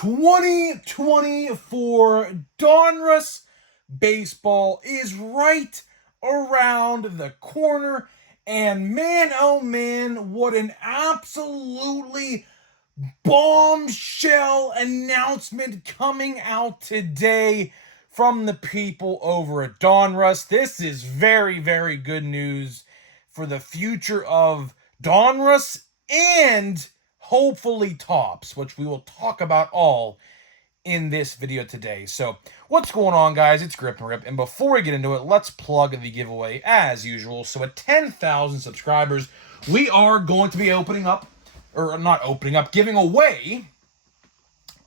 2024 Donruss Baseball is right around the corner. And man, oh man, what an absolutely bombshell announcement coming out today from the people over at Donruss. This is very, very good news for the future of Donruss and hopefully Topps, which we will talk about all in this video today. So what's going on, guys? It's Grip and Rip, and before we get into it, let's plug the giveaway as usual. So at 10,000 subscribers, we are going to be giving away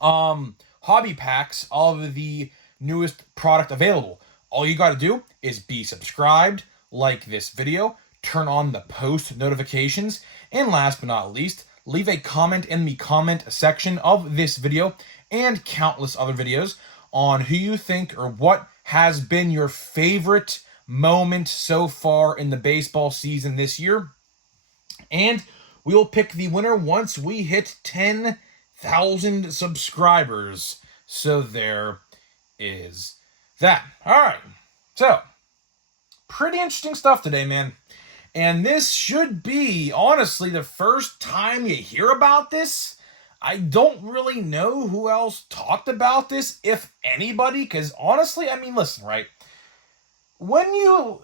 hobby packs of the newest product available. All you got to do is be subscribed, like this video, turn on the post notifications, and last but not least, leave a comment in the comment section of this video and countless other videos on who you think or what has been your favorite moment so far in the baseball season this year. And we will pick the winner once we hit 10,000 subscribers. So there is that. All right. So, pretty interesting stuff today, man. And this should be, honestly, the first time you hear about this. I don't really know who else talked about this, if anybody, because honestly, I mean, listen, right? When you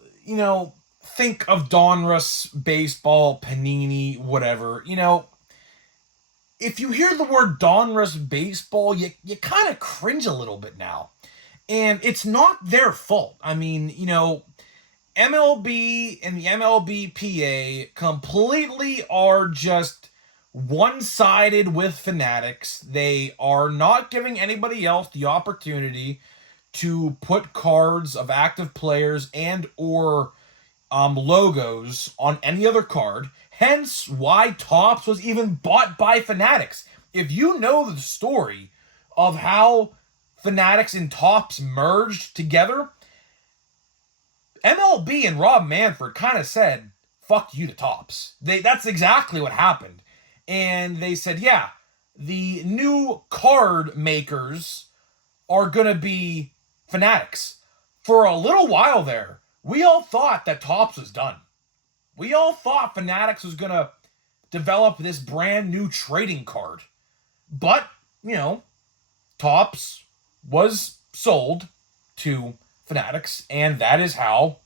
think of Donruss Baseball, Panini, whatever, if you hear the word Donruss Baseball, you kind of cringe a little bit now. And it's not their fault. I mean, MLB and the MLBPA completely are just one-sided with Fanatics. They are not giving anybody else the opportunity to put cards of active players and or logos on any other card. Hence why Topps was even bought by Fanatics. If you know the story of how Fanatics and Topps merged together, MLB and Rob Manfred kind of said, fuck you to Topps. That's exactly what happened. And they said, yeah, the new card makers are going to be Fanatics. For a little while there, we all thought that Topps was done. We all thought Fanatics was going to develop this brand new trading card. But, Topps was sold to Fanatics, and that is how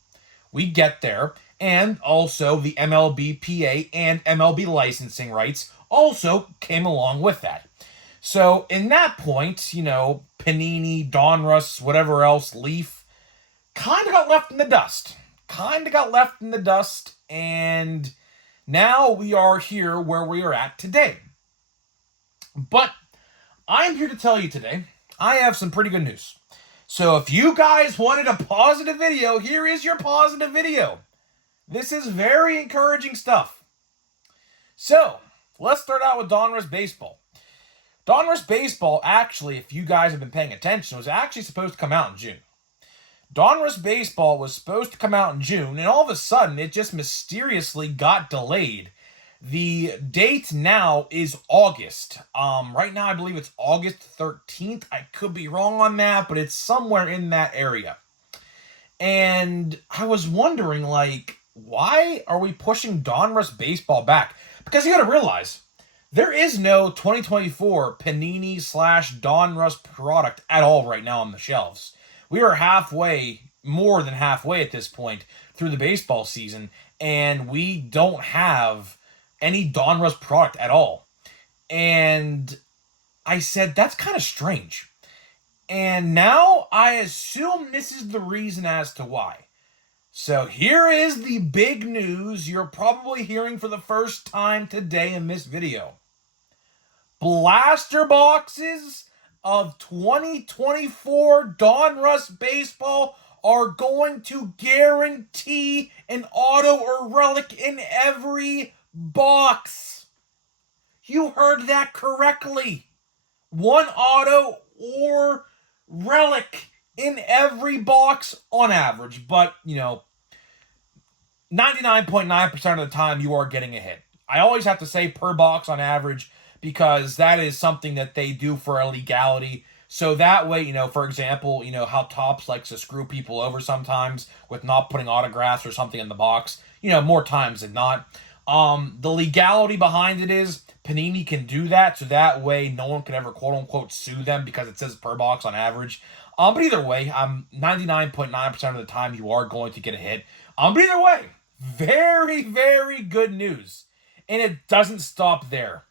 we get there. And also the MLBPA and MLB licensing rights also came along with that. So in that point, Panini, Donruss, whatever else, Leaf, kind of got left in the dust. And now we are here where we are at today. But I'm here to tell you today, I have some pretty good news. So if you guys wanted a positive video, here is your positive video. This is very encouraging stuff. So, let's start out with Donruss Baseball. Donruss Baseball, actually, if you guys have been paying attention, was actually supposed to come out in June. Donruss Baseball was supposed to come out in June, and all of a sudden, it just mysteriously got delayed. The date now is August. Right now, I believe it's August 13th. I could be wrong on that, but it's somewhere in that area. And I was wondering, why are we pushing Donruss Baseball back? Because you got to realize, there is no 2024 Panini/Donruss product at all right now on the shelves. We are more than halfway at this point through the baseball season, and we don't have any Donruss product at all. And I said, that's kind of strange. And now I assume this is the reason as to why. So here is the big news you're probably hearing for the first time today in this video. Blaster boxes of 2024 Donruss Baseball are going to guarantee an auto or relic in every box. You heard that correctly. One auto or relic in every box on average. But, 99.9% of the time you are getting a hit. I always have to say per box on average because that is something that they do for a legality. So that way, for example, how Topps likes to screw people over sometimes with not putting autographs or something in the box, more times than not. The legality behind it is Panini can do that, so that way no one can ever quote unquote sue them because it says per box on average. But either way, 99.9% of the time you are going to get a hit. But either way, very, very good news. And it doesn't stop there.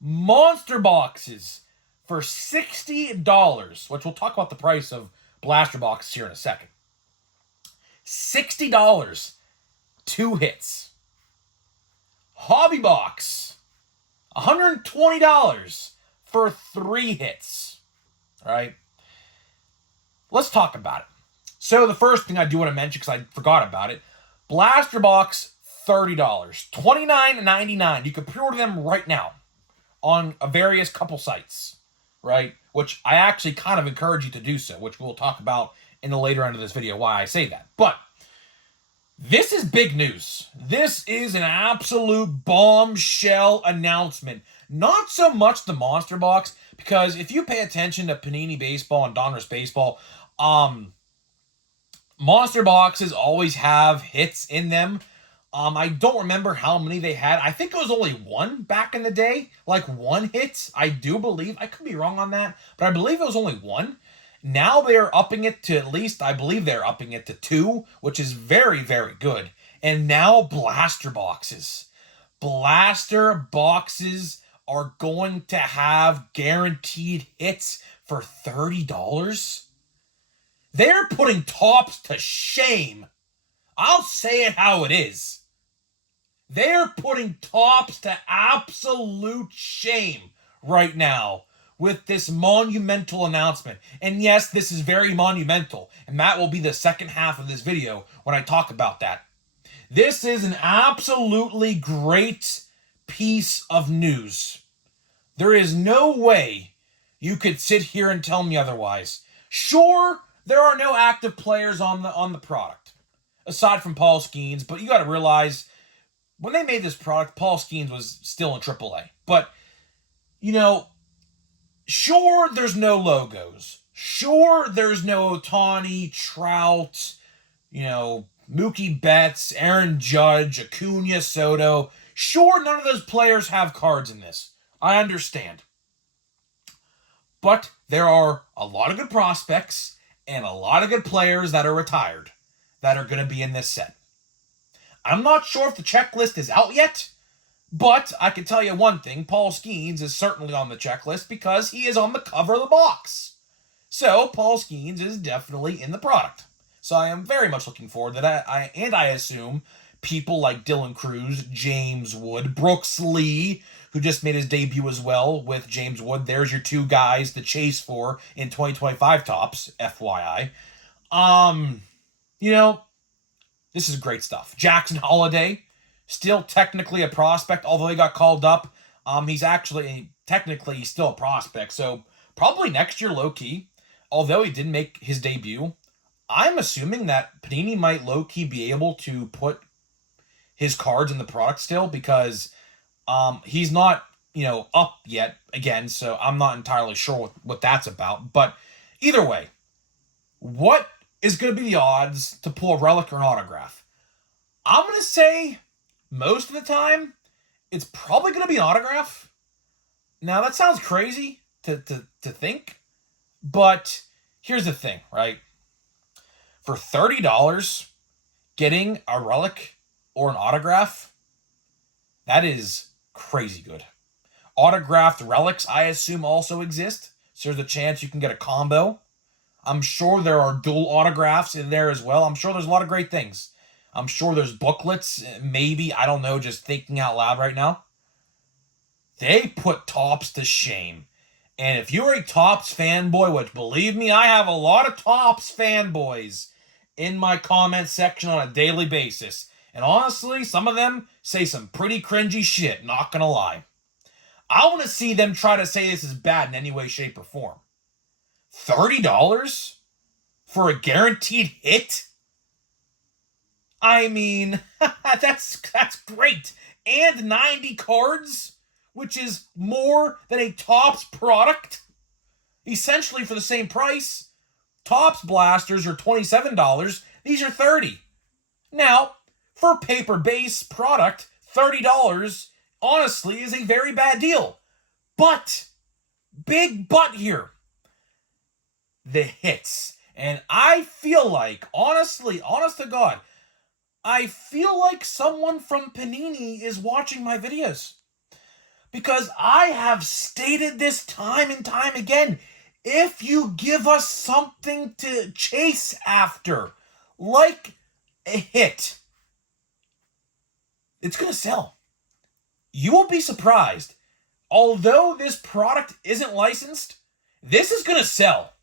Monster boxes for $60, which we'll talk about the price of blaster boxes here in a second. $60, 2 hits. Hobby box, $120 for 3 hits. All right. Let's talk about it. So the first thing I do want to mention, because I forgot about it, blaster box, $30, $29.99. You can pre-order them right now on a various couple sites, right? Which I actually kind of encourage you to do so, which we'll talk about in the later end of this video why I say that. But this is big news. This is an absolute bombshell announcement. Not so much the monster box, because if you pay attention to Panini Baseball and Donruss Baseball, monster boxes always have hits in them. I don't remember how many they had. I think it was only one back in the day. Like 1 hit, I do believe. I could be wrong on that, but I believe it was only 1. Now they're upping it to at least, I believe they're upping it to 2, which is very, very good. And now blaster boxes. Blaster boxes are going to have guaranteed hits for $30. They're putting Topps to shame. I'll say it how it is. They're putting Topps to absolute shame right now with this monumental announcement. And yes, this is very monumental, and that will be the second half of this video when I talk about that. This is an absolutely great piece of news. There is no way you could sit here and tell me otherwise. Sure, there are no active players on the product, aside from Paul Skeens, but you got to realize, when they made this product, Paul Skeens was still in AAA. But, sure, there's no logos. Sure, there's no Ohtani, Trout, Mookie Betts, Aaron Judge, Acuna, Soto. Sure, none of those players have cards in this. I understand. But there are a lot of good prospects and a lot of good players that are retired that are going to be in this set. I'm not sure if the checklist is out yet, but I can tell you one thing. Paul Skeens is certainly on the checklist because he is on the cover of the box. So Paul Skeens is definitely in the product. So I am very much looking forward to that. I assume people like Dylan Cruz, James Wood, Brooks Lee, who just made his debut as well with James Wood. There's your 2 guys to chase for in 2025 Topps, FYI. This is great stuff. Jackson Holiday, still technically a prospect, although he got called up. He's still a prospect, so probably next year low-key, although he didn't make his debut. I'm assuming that Panini might low-key be able to put his cards in the product still, because he's not, up yet again, so I'm not entirely sure what that's about. But either way, what is going to be the odds to pull a relic or an autograph? I'm going to say most of the time it's probably going to be an autograph. Now, that sounds crazy to think, but here's the thing, right? For $30, getting a relic or an autograph, that is crazy good. Autographed relics, I assume, also exist, so there's a chance you can get a combo. I'm sure there are dual autographs in there as well. I'm sure there's a lot of great things. I'm sure there's booklets, maybe, I don't know, just thinking out loud right now. They put Topps to shame. And if you're a Topps fanboy, which believe me, I have a lot of Topps fanboys in my comment section on a daily basis. And honestly, some of them say some pretty cringy shit, not gonna lie. I want to see them try to say this is bad in any way, shape, or form. $30 for a guaranteed hit? I mean, that's great. And 90 cards which is more than a Topps product, essentially for the same price. Topps blasters are $27. These are $30. Now, for a paper base product, $30 honestly is a very bad deal. But, big but here, the hits. And I feel like, honestly, honest to God, I feel like someone from Panini is watching my videos. Because I have stated this time and time again. If you give us something to chase after, like a hit, it's going to sell. You won't be surprised. Although this product isn't licensed, this is going to sell.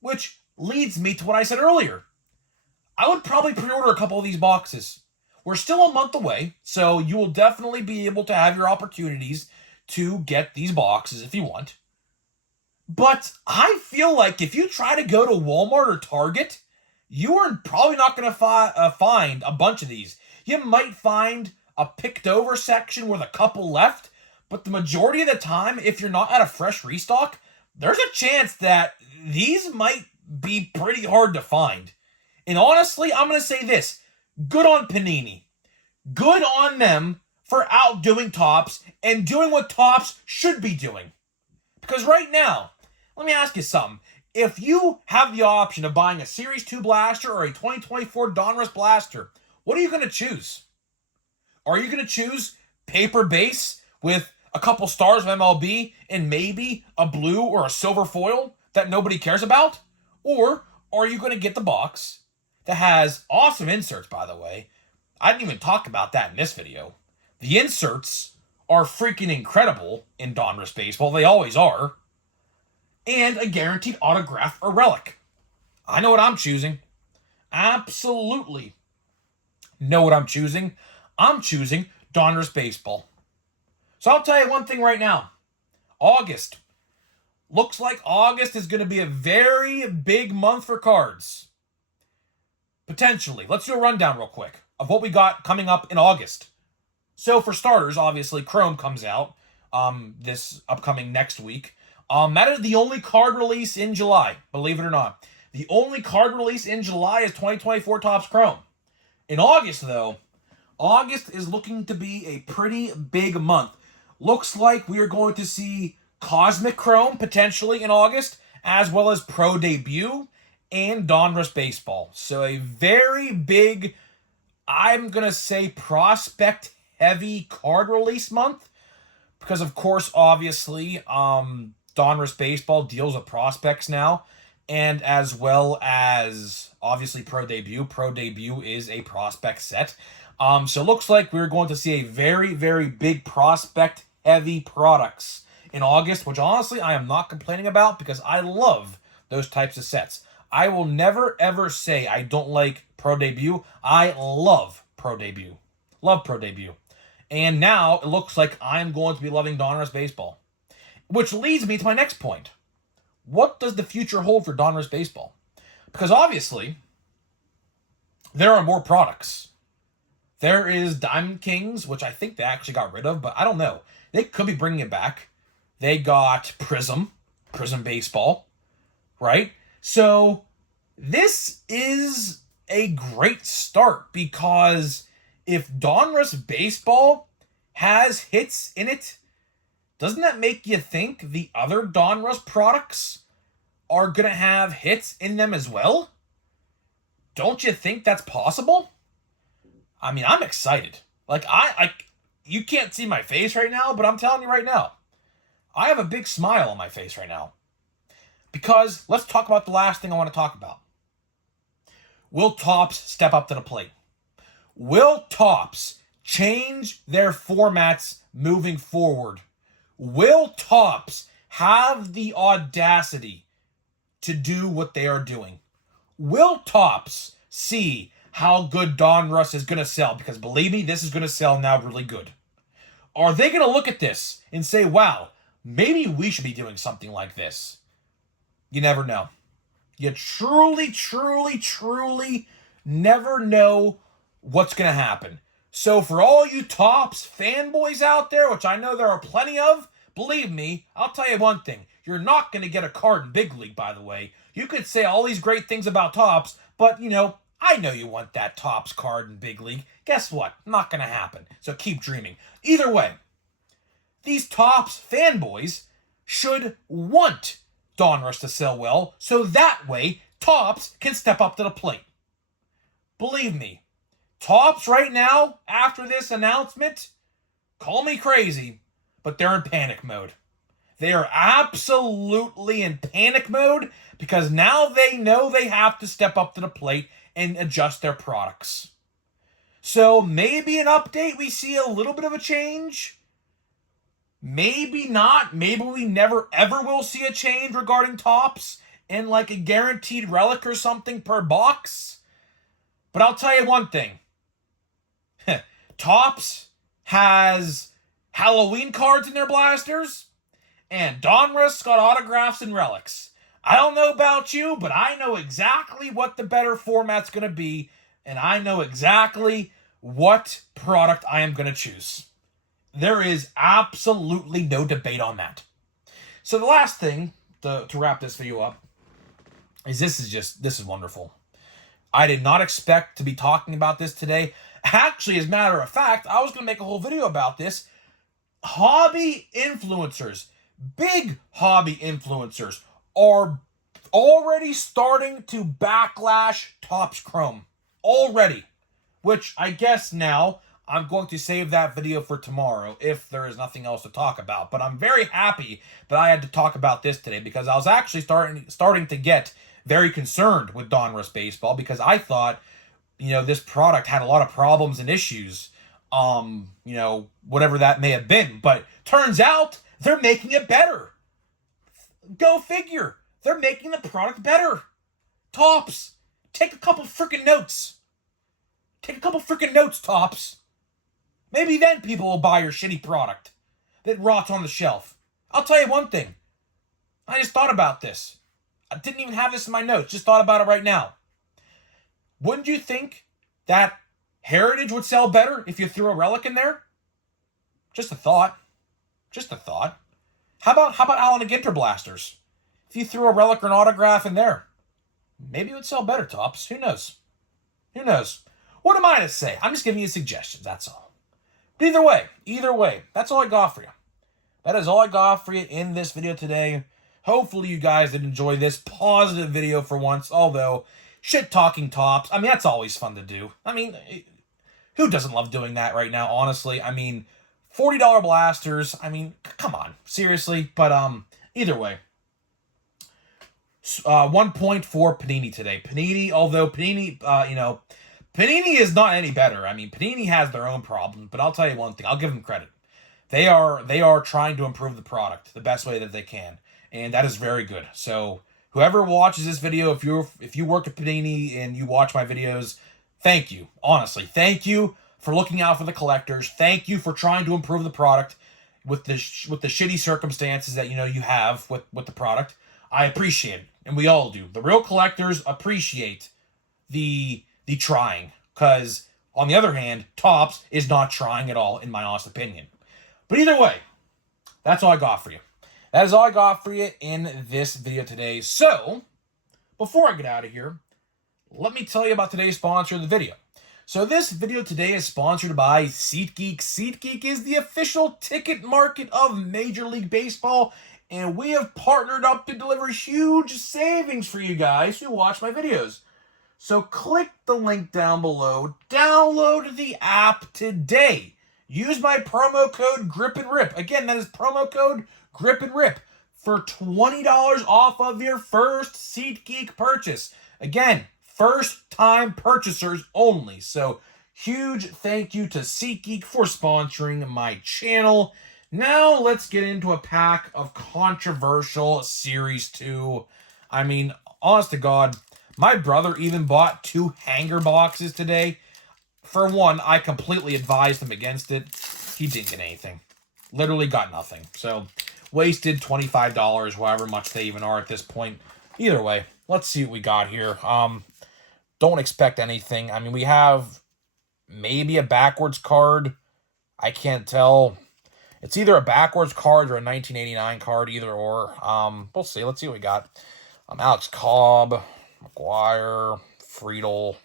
Which leads me to what I said earlier. I would probably pre-order a couple of these boxes. We're still a month away, so you will definitely be able to have your opportunities to get these boxes if you want. But I feel like if you try to go to Walmart or Target, you are probably not going to find a bunch of these. You might find a picked over section with a couple left, but the majority of the time, if you're not at a fresh restock, there's a chance that these might be pretty hard to find. And honestly, I'm going to say this. Good on Panini. Good on them for outdoing Topps and doing what Topps should be doing. Because right now, let me ask you something. If you have the option of buying a Series 2 blaster or a 2024 Donruss blaster, what are you going to choose? Are you going to choose paper base with a couple stars of MLB and maybe a blue or a silver foil that nobody cares about? Or are you going to get the box that has awesome inserts, by the way? I didn't even talk about that in this video. The inserts are freaking incredible in Donruss Baseball. They always are. And a guaranteed autograph or relic. I know what I'm choosing. Absolutely know what I'm choosing. I'm choosing Donruss Baseball. So I'll tell you one thing right now. August. Looks like August is going to be a very big month for cards. Potentially. Let's do a rundown real quick of what we got coming up in August. So for starters, obviously, Chrome comes out this upcoming next week. That is the only card release in July, believe it or not. The only card release in July is 2024 Topps Chrome. In August, though, August is looking to be a pretty big month. Looks like we are going to see Cosmic Chrome potentially in August, as well as Pro Debut and Donruss Baseball. So a very big, I'm going to say, prospect-heavy card release month. Because, of course, obviously, Donruss Baseball deals with prospects now, and as well as, obviously, Pro Debut. Pro Debut is a prospect set. So it looks like we're going to see a very, very big prospect-heavy products in August, which honestly I am not complaining about because I love those types of sets. I will never, ever say I don't like Pro Debut. I love Pro Debut. Love Pro Debut. And now it looks like I'm going to be loving Donruss Baseball. Which leads me to my next point. What does the future hold for Donruss Baseball? Because obviously, there are more products. There is Diamond Kings, which I think they actually got rid of, but I don't know. They could be bringing it back. They got Prism Baseball, right? So this is a great start because if Donruss Baseball has hits in it, doesn't that make you think the other Donruss products are going to have hits in them as well? Don't you think that's possible? I mean, I'm excited. Like, you can't see my face right now, but I'm telling you right now, I have a big smile on my face right now. Because let's talk about the last thing I want to talk about. Will Topps step up to the plate? Will Topps change their formats moving forward? Will Topps have the audacity to do what they are doing? Will Topps see how good Donruss is going to sell? Because believe me, this is going to sell now really good. Are they going to look at this and say, wow, maybe we should be doing something like this? You never know. You truly, truly, truly never know what's going to happen. So for all you Topps fanboys out there, which I know there are plenty of, believe me, I'll tell you one thing. You're not going to get a card in Big League, by the way. You could say all these great things about Topps, but, you know, I know you want that Topps card in Big League. Guess what? Not going to happen. So keep dreaming. Either way, these Topps fanboys should want Donruss to sell well, so that way Topps can step up to the plate. Believe me, Topps right now, after this announcement, call me crazy, but they're in panic mode. They are absolutely in panic mode because now they know they have to step up to the plate and adjust their products. So maybe an update, we see a little bit of a change. Maybe not. Maybe we never ever will see a change regarding Topps and like a guaranteed relic or something per box. But I'll tell you one thing. Topps has Halloween cards in their blasters, and Donruss got autographs and relics. I don't know about you, but I know exactly what the better format's going to be, and I know exactly what product I am going to choose. There is absolutely no debate on that. So the last thing to wrap this video up is this is wonderful. I did not expect to be talking about this today. Actually, as a matter of fact, I was going to make a whole video about this. Hobby influencers, big hobby influencers, are already starting to backlash Topps Chrome. Already. Which I guess now I'm going to save that video for tomorrow if there is nothing else to talk about. But I'm very happy that I had to talk about this today because I was actually starting to get very concerned with Donruss Baseball because I thought, you know, this product had a lot of problems and issues, you know, whatever that may have been. But turns out they're making it better. Go figure. They're making the product better. Topps, take a couple freaking notes. Take a couple freaking notes, Topps. Maybe then people will buy your shitty product that rots on the shelf. I'll tell you one thing. I just thought about this. I didn't even have this in my notes. Just thought about it right now. Wouldn't you think that Heritage would sell better if you threw a relic in there? Just a thought. Just a thought. How about Allen and Ginter blasters? If you threw a relic or an autograph in there, maybe it would sell better, Topps. Who knows? Who knows? What am I to say? I'm just giving you suggestions, that's all. But either way, that's all I got for you. That is all I got for you in this video today. Hopefully you guys did enjoy this positive video for once, although shit-talking Topps, I mean, that's always fun to do. I mean, who doesn't love doing that right now, honestly? I mean, $40 blasters, I mean, come on, seriously. But either way, 1 point for Panini today. Panini, although Panini, you know, Panini is not any better. I mean, Panini has their own problems, but I'll tell you one thing. I'll give them credit. They are trying to improve the product the best way that they can, and that is very good. So whoever watches this video, if you work at Panini and you watch my videos, thank you. Honestly, thank you for looking out for the collectors. Thank you for trying to improve the product with the shitty circumstances that you know you have with the product. I appreciate it, and we all do. The real collectors appreciate the trying, because on the other hand, Topps is not trying at all, in my honest opinion. But either way, that's all I got for you. That is all I got for you in this video today. So, before I get out of here, let me tell you about today's sponsor of the video. So this video today is sponsored by SeatGeek. SeatGeek is the official ticket market of Major League Baseball, and we have partnered up to deliver huge savings for you guys who watch my videos. So click the link down below, download the app today. Use my promo code GRIPANDRIP. Again, that is promo code GRIPANDRIP for $20 off of your first SeatGeek purchase. Again, first-time purchasers only. So, huge thank you to SeatGeek for sponsoring my channel. Now, let's get into a pack of controversial Series 2. I mean, honest to God, my brother even bought 2 hanger boxes today. For one, I completely advised him against it. He didn't get anything. Literally got nothing. So, wasted $25, however much they even are at this point. Either way, let's see what we got here. Don't expect anything. I mean, we have maybe a backwards card. I can't tell. It's either a backwards card or a 1989 card, either or. We'll see. Let's see what we got. Alex Cobb, McGuire, Friedel,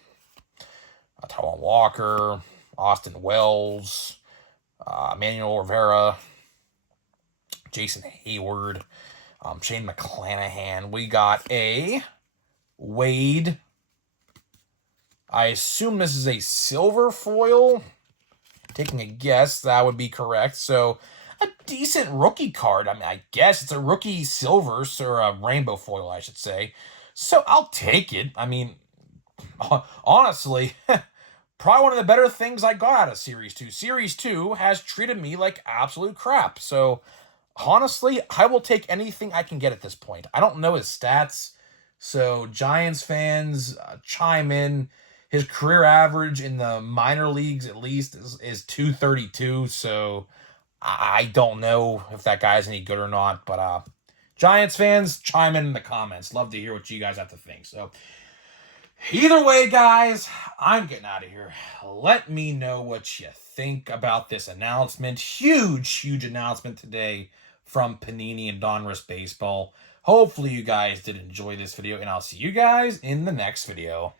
Taiwan Walker, Austin Wells, Manuel Rivera, Jason Hayward, Shane McClanahan. We got a Wade. I assume this is a silver foil. Taking a guess, that would be correct. So, a decent rookie card. I mean, I guess it's a rookie silver, or a rainbow foil, I should say. So, I'll take it. I mean, honestly, probably one of the better things I got out of Series 2. Series 2 has treated me like absolute crap. So, honestly, I will take anything I can get at this point. I don't know his stats. So, Giants fans, chime in. His career average in the minor leagues, at least, is 232. So, I don't know if that guy's any good or not. But, Giants fans, chime in the comments. Love to hear what you guys have to think. So, either way, guys, I'm getting out of here. Let me know what you think about this announcement. Huge announcement today from Panini and Donruss Baseball. Hopefully you guys did enjoy this video, and I'll see you guys in the next video.